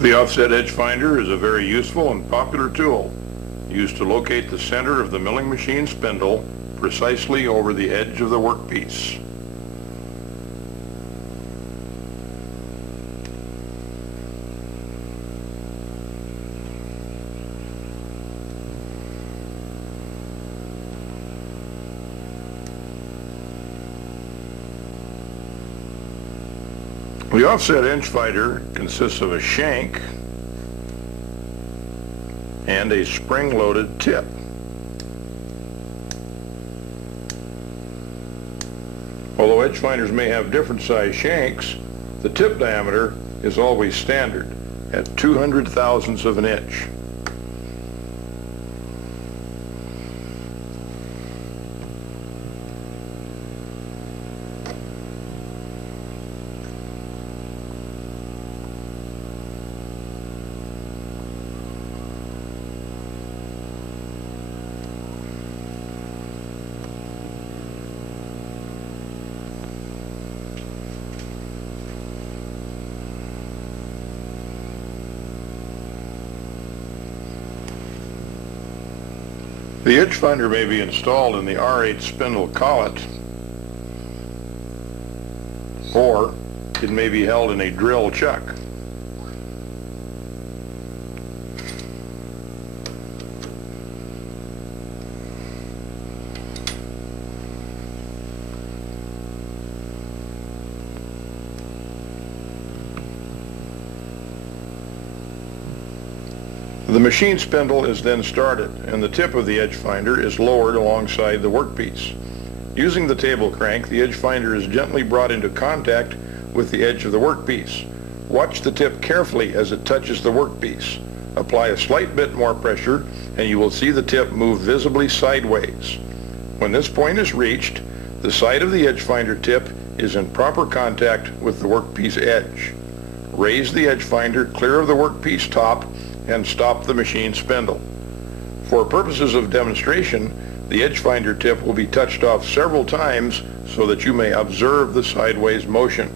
The offset edge finder is a very useful and popular tool used to locate the center of the milling machine spindle precisely over the edge of the workpiece. The offset edge finder consists of a shank and a spring-loaded tip. Although edge finders may have different size shanks, the tip diameter is always standard at 200 thousandths of an inch. The edge finder may be installed in the R8 spindle collet, or it may be held in a drill chuck. The machine spindle is then started, and the tip of the edge finder is lowered alongside the workpiece. Using the table crank, the edge finder is gently brought into contact with the edge of the workpiece. Watch the tip carefully as it touches the workpiece. Apply a slight bit more pressure, and you will see the tip move visibly sideways. When this point is reached, the side of the edge finder tip is in proper contact with the workpiece edge. Raise the edge finder clear of the workpiece top and stop the machine spindle. For purposes of demonstration, the edge finder tip will be touched off several times so that you may observe the sideways motion.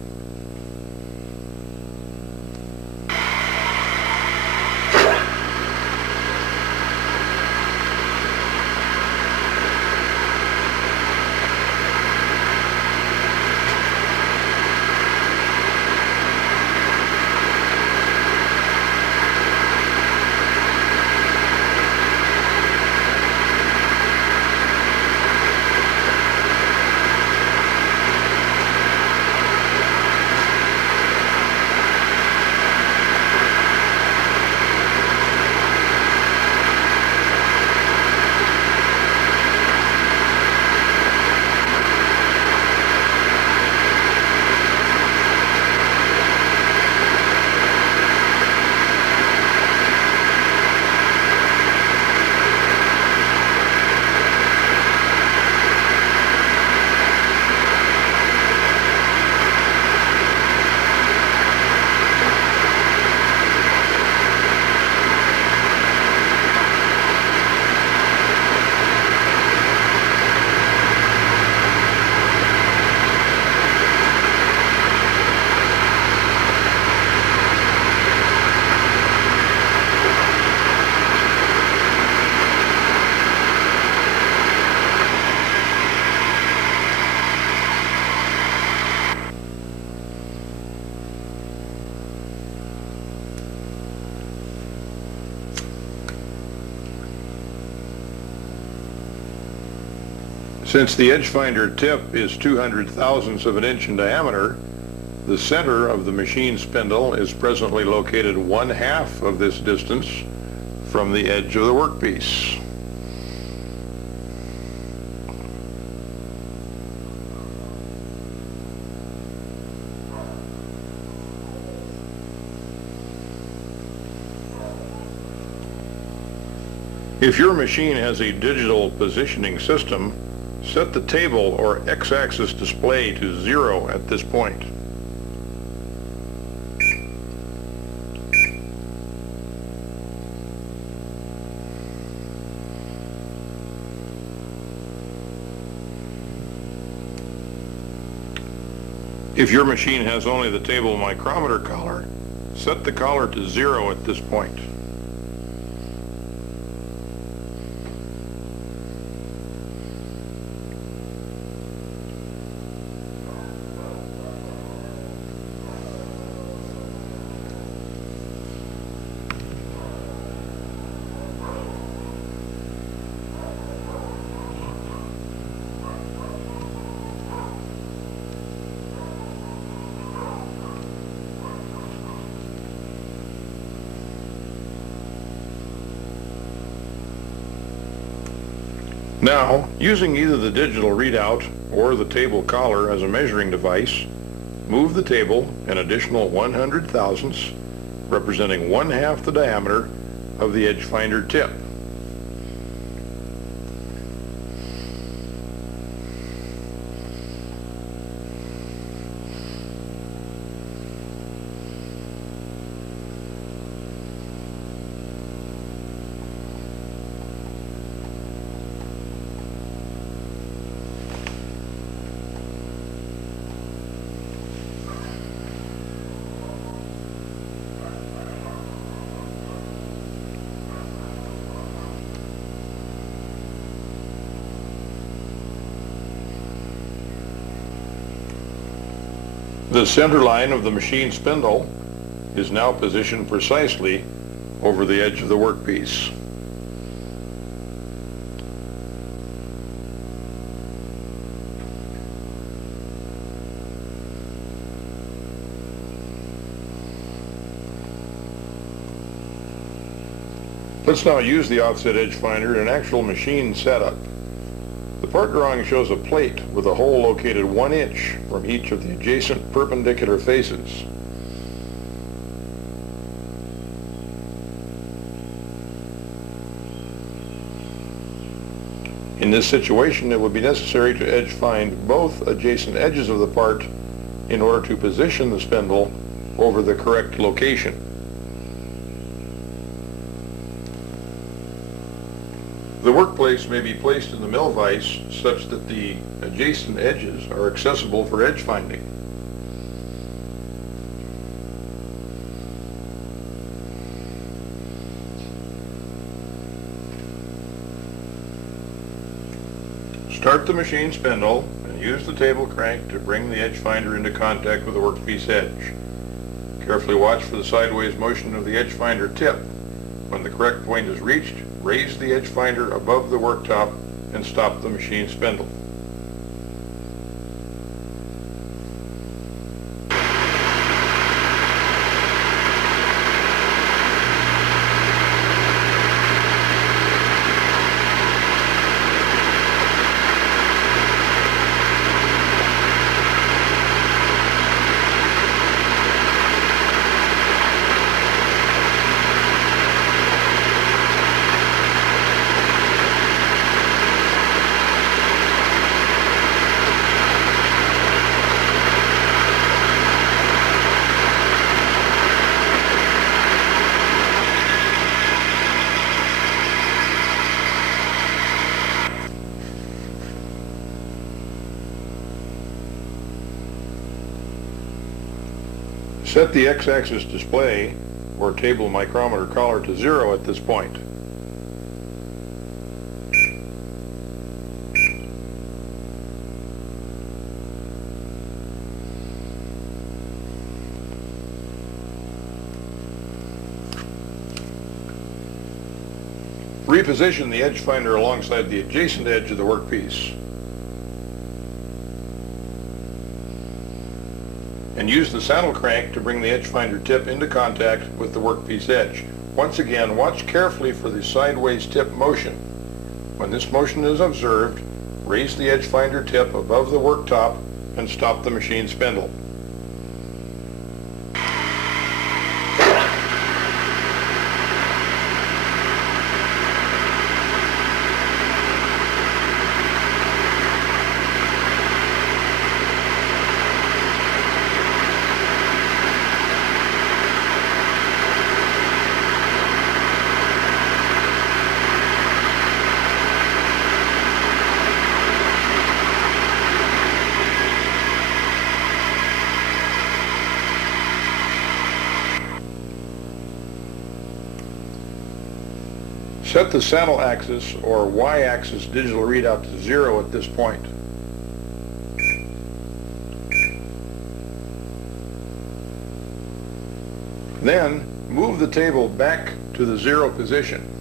Since the edge finder tip is 200 thousandths of an inch in diameter, the center of the machine spindle is presently located 1/2 of this distance from the edge of the workpiece. If your machine has a digital positioning system, set the table or x-axis display to 0 at this point. If your machine has only the table micrometer collar, Set the collar to 0 at this point. Now, using either the digital readout or the table collar as a measuring device, move the table an additional 100 thousandths, representing 1/2 the diameter of the edge finder tip. The center line of the machine spindle is now positioned precisely over the edge of the workpiece. Let's now use the offset edge finder in an actual machine setup. The part drawing shows a plate with a hole located 1 inch from each of the adjacent perpendicular faces. In this situation, it would be necessary to edge find both adjacent edges of the part in order to position the spindle over the correct location. The workplace may be placed in the mill vise such that the adjacent edges are accessible for edge finding. Start the machine spindle and use the table crank to bring the edge finder into contact with the workpiece edge. Carefully watch for the sideways motion of the edge finder tip. When the correct point is reached, raise the edge finder above the worktop and stop the machine spindle. Set the x-axis display or table micrometer collar to 0 at this point. Reposition the edge finder alongside the adjacent edge of the workpiece. And use the saddle crank to bring the edge finder tip into contact with the workpiece edge. Once again, watch carefully for the sideways tip motion. When this motion is observed, raise the edge finder tip above the worktop and stop the machine spindle. Set the saddle axis or Y-axis digital readout to 0 at this point. Then move the table back to the 0 position.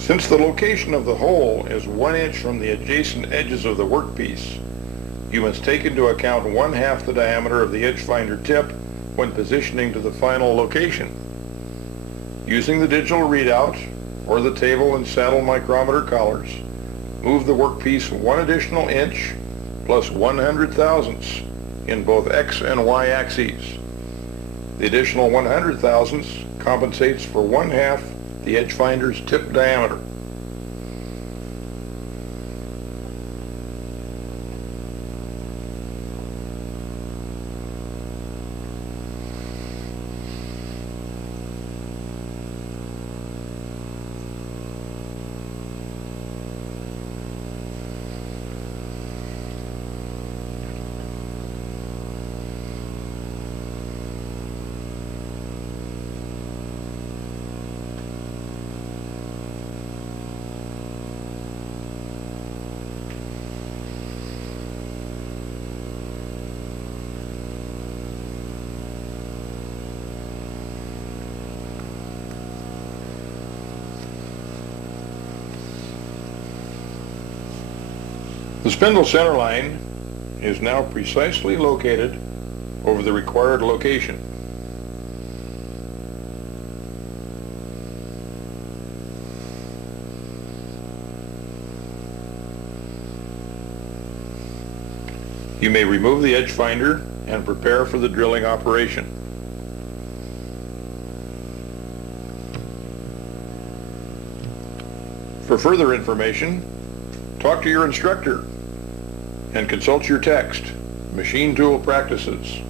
Since the location of the hole is 1 inch from the adjacent edges of the workpiece, you must take into account 1/2 the diameter of the edge finder tip when positioning to the final location. Using the digital readout or the table and saddle micrometer collars, move the workpiece 1 additional inch plus 100 thousandths in both X and Y axes. The additional 100 thousandths compensates for 1/2 the edge finder's tip diameter. The spindle center line is now precisely located over the required location. You may remove the edge finder and prepare for the drilling operation. For further information, talk to your instructor and consult your text, Machine Tool Practices.